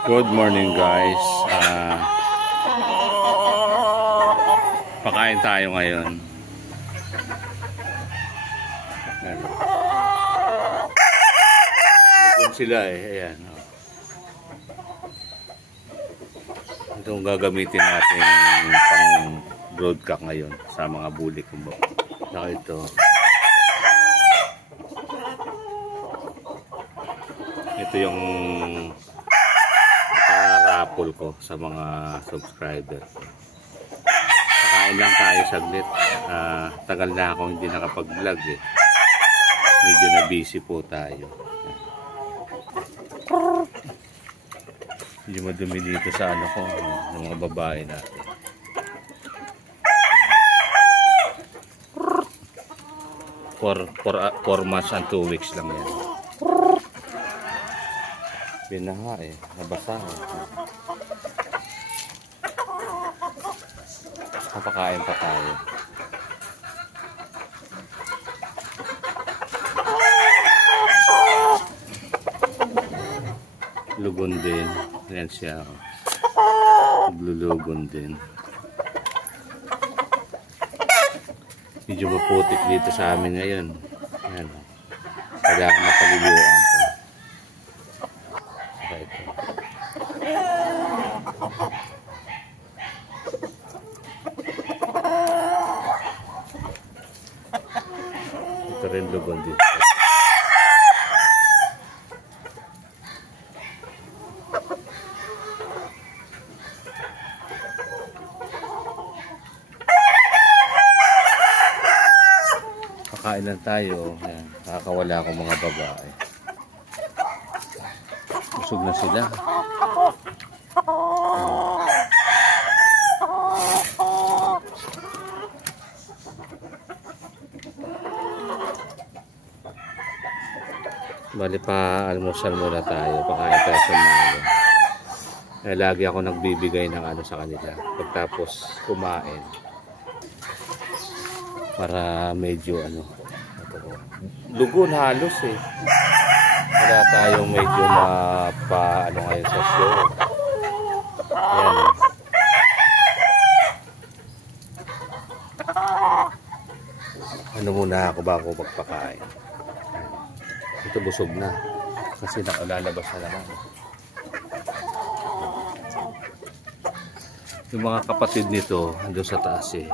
Good morning guys. Pakain tayo ngayon. Doon sila ayan. Itong gagamitin natin pang broadcast ngayon sa mga bulik. Saka ito. Ito yung raffle ko sa mga subscribers. Pakain lang tayo saglit. Tagal na akong hindi nakapag-vlog eh. Medyo na busy po tayo. Medyo madumi dito sa ano ko, ng mga babae natin. For months and 2 weeks lang yan. Binaha eh, nabasa eh. Kapakain pa tayo. Lugon din. Ayan siya. Lulugon din. Medyo maputik dito sa amin ngayon. Ayan. Kailangan mapaliguan ko. Ito rin lugon dito. Kakain lang tayo. Ayan. Nakakawala akong mga babae. Busog na sila. Bali pa almusal muna tayo. Pakain tayo sa malo. Lagi ako nagbibigay ng ano sa kanila. Pagtapos kumain. Para medyo ano. Lugon halos eh. Wala tayong medyo ano ngayon sa show. Ayan. Ano muna ako bago magpakain. Ito busog na. Kasi nakalalabas na naman. Yung mga kapatid nito andun sa taas eh.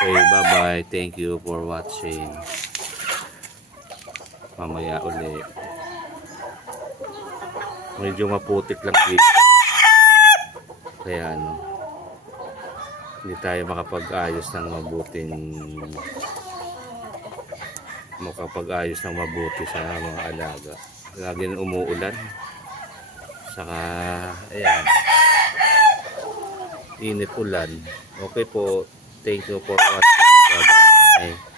Okay, bye-bye. Thank you for watching. Mamaya ulit. Medyo maputik lang dito. Kaya ano, hindi tayo makapag-ayos ng mabuti sa mga alaga. Lagi nang umuulan. Saka, ayan. Init ulan. Okay po. Thank you for watching. Bye-bye.